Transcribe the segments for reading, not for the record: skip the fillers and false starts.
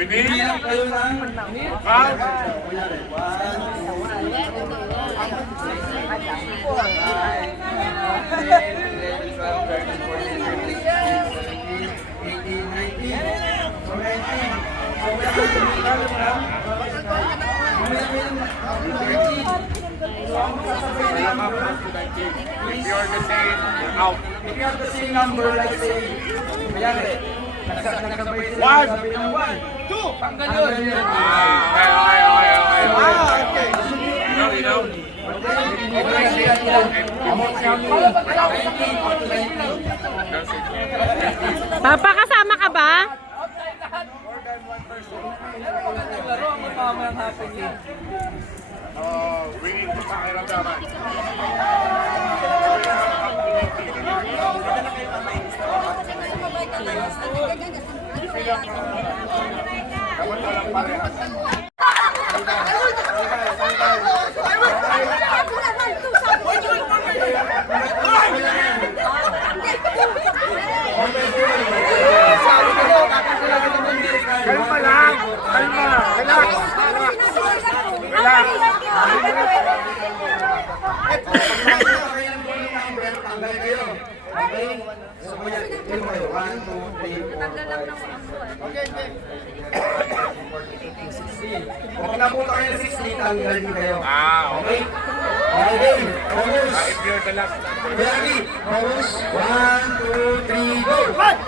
Binilang kayo ng count. If you are the same, you're out. If you have the same number, let's say, mayari, nagsabay sila, One. sabi ng 1, 2, pang ganun. Okay. You know. Papa, kasama ka ba? We need to pakiramdaman. Dapat walang parehas. Kalma lang. Kalma. Relax. Relax. Tanggal kayo. Okay? So, kuya, ilan kayo? 1, 2, 3, 4, 5, 6. Okay. Kung napunta kayo ng 60, tanggal din kayo. Okay? Okay, Rose. If you're the last. Kuya Agi, Rose. 1, 2, 3, go! 4!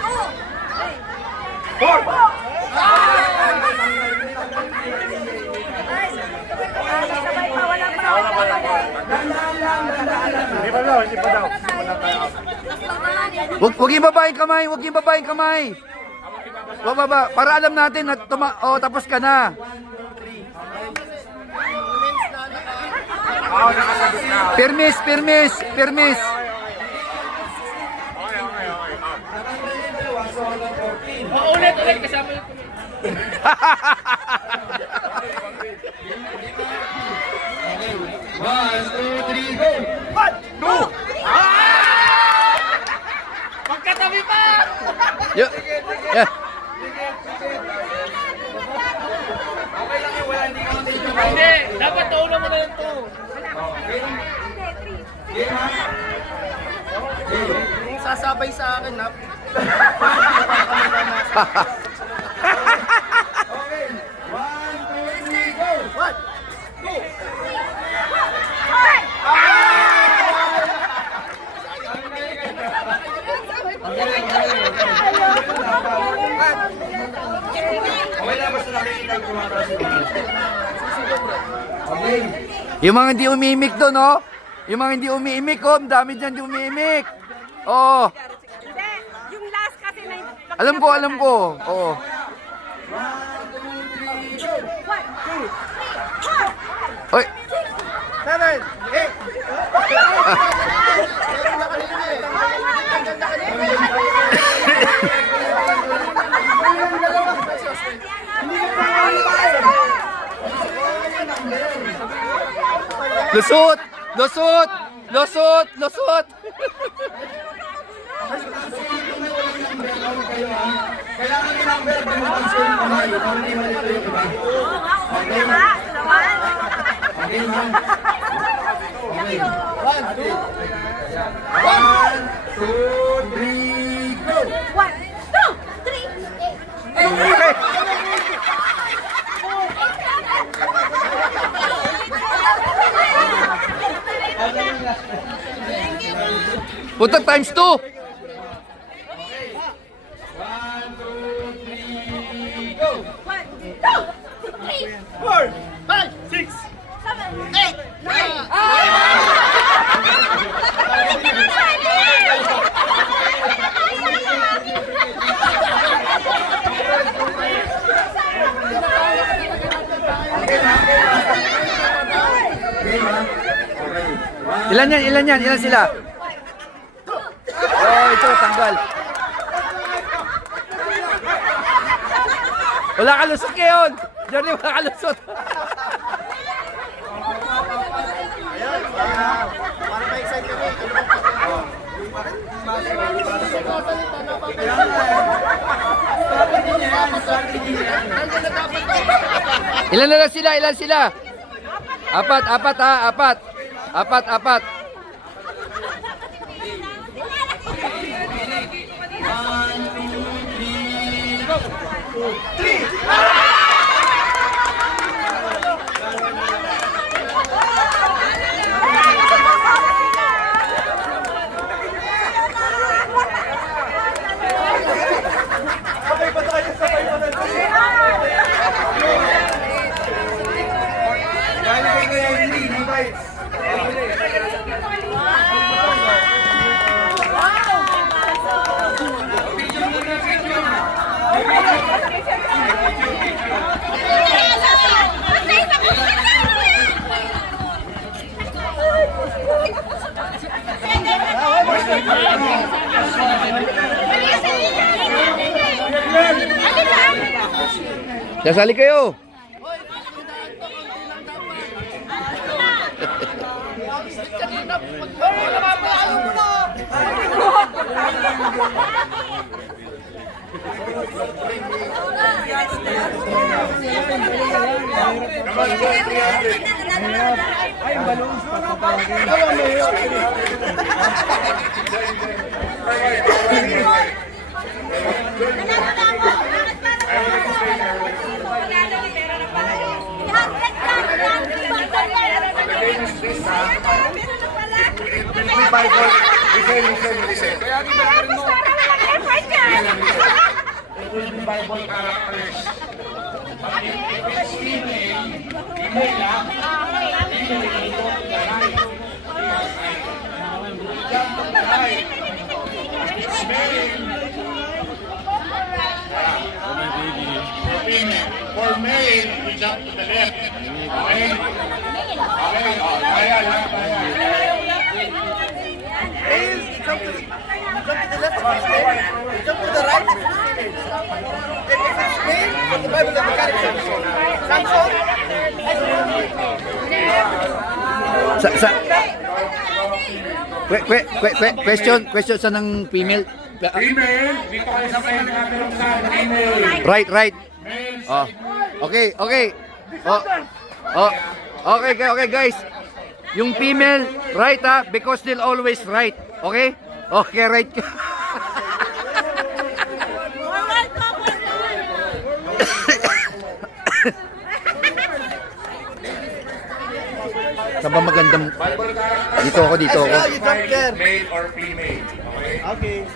Hindi pa daw. Huwag yung babaeng kamay, huwag yung babaeng kamay. Huwag baba, para alam natin na tapos ka na. Nakasagot na. Permis. Okay. Ulit kasama yung One, two, three, go! magkatabi pa! Yeah. Hindi, dapat tauna mo na lang to. Yung sasabay sa akin, ha? Okay. 1, 2, 3, go! What? Okay lang, basta nakikita ko mga Okay. Yung mga hindi umiimik doon, oh. Yung mga hindi umiimik, oh. Ang dami dyan hindi umiimik. Oo. Hindi, yung last kasi na... Alam ko. Oo. 1, 2, 3, 4, 5, 6, 7, 8. Oy. 8. Lusot. Kailangan ni number, di mo pansin yung kamay. Kung hindi malito yung iba. Okay, ma'am. Okay, ma'am. Okay. 1, 2, 3, go! 1, 2, 3, 8. Punta times 2. 1, 2, 3, go! 1, 2, 3, 4, 5, 6, 7, 8, 9. Okay, ma'am. Okay. Ilan yan? Ilan sila? Oh, ito, tanggal. Wala ka lusot ngayon. Johnny, wala ka lusot. para ma-excite kami. Strategy niya yan. Ilan na lang sila? Ilan sila? Apat ha, apat. Apat. Sasali kayo. Listen. Bible characters. For male, we jump to the left. Okay? Okay, trial. Jump to the left if it's male. Jump to the right if it's female. If it's male, the Bible never carries Samson. Question sa ng female. Female, dito kayo sa kayo natin sa female. Right. Male, Oh. Okay. Okay, guys. Yung female, right ha? Because they'll always right. Okay? Okay, right. Saan ba magandang... Bible characters. Dito ako. Male or female. Okay?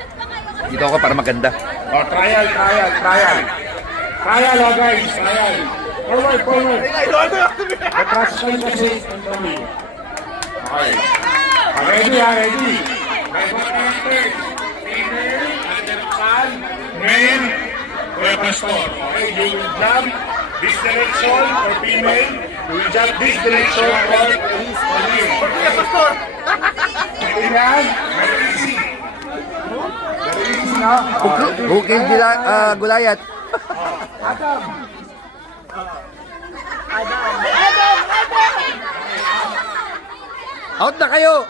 Dito ako para maganda. Oh, trial. Trial, guys. Trial. Forward. The process kasi control. Okay. Ready. Bible characters. Female, under son, male, or pastor. Okay, you will jump this direction for female. You will jump this direction for him. Pastor. Ayan. Very easy. Okay, Gulayat. Adam. Out na kayo.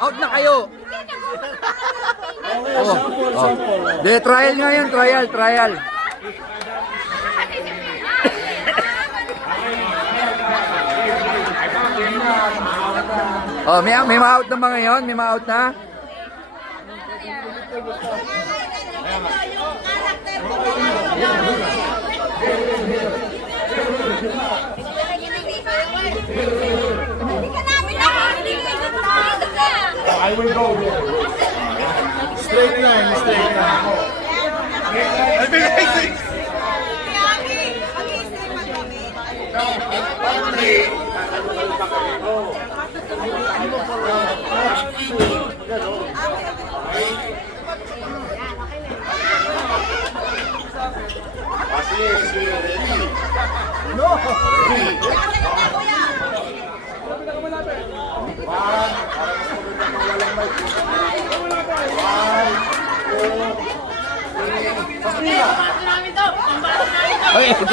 De, trial nga yan, trial. Oh, may ma-out na ba ngayon? May ma-out na? I will go there. Straight line. Ay, ito.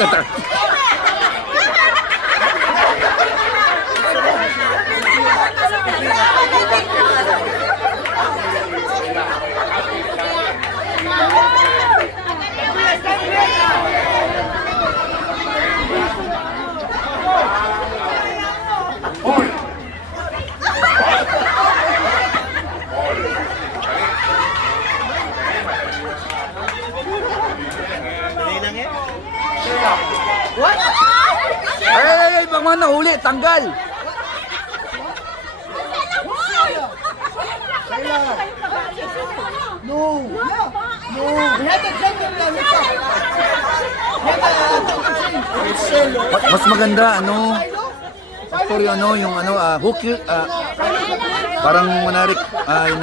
nahuli, tanggal. No. No. We had to jump him down. Mas maganda, ano, story, ano, yung ano, hook, parang manarik, yung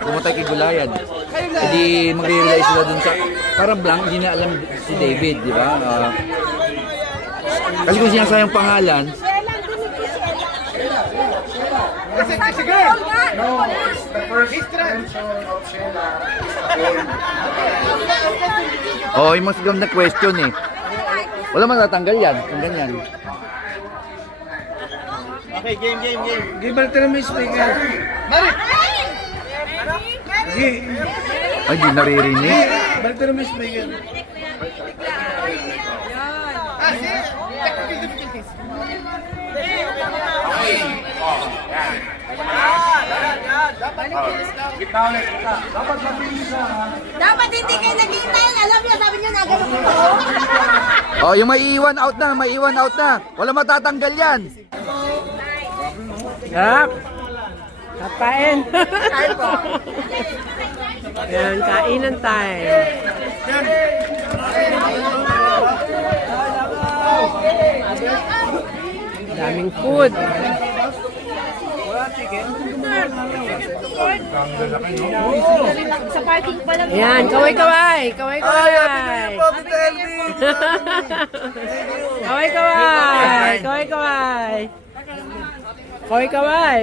pumatay kay Goliath. Hindi magre-realize sila dun sa, parang blank, hindi na alam si David, di ba? Kasi kung sinasayang pangalan, Kasi girl! No, the first mention of Sheila is oh, yung mas na question eh. Wala matatanggal yan, kung ganyan. Okay, game. Ay, di naririnig. Gitna ulit, gitna. Dapat mabilis na, ha? Dapat hindi kayo naghihintay. Alam niyo, sabi niyo na ganun ko. Oh, yung may iwan out na, may iwan out na. Wala matatanggal yan. Sarap. Kapain. Kain po. Yan, kainan tayo. Daming food. Sa parking pa lang. Yan, kaway-kaway. Kaway-kaway. Kaway-kaway. Kaway-kaway. Kaway-kaway.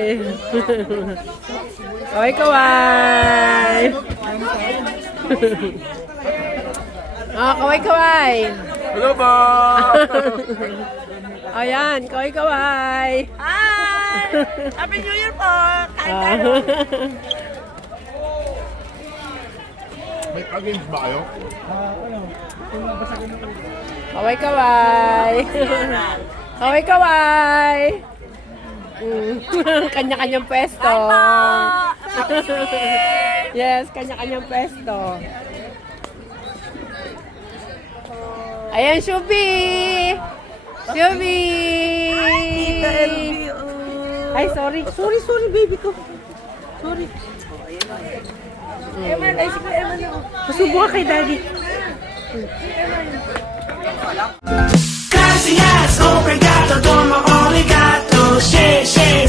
Kaway-kaway. Oh, kaway-kaway. Hello po! Ayan, kaway-kaway. Hi! Happy New Year po! Kain tayo. May against ba kayo? Kaway-kaway. Kaway-kaway. Kanya-kanyang pwesto. Happy New Year! Yes, kanya-kanyang pwesto. Ayan, Shubi! Shubi! Ay, sorry. Sorry, baby ko. Sorry. Eman, ay siguro Eman ako. Pasubo ka kay daddy. Gracias, obrigado, toma, obrigado, she, she,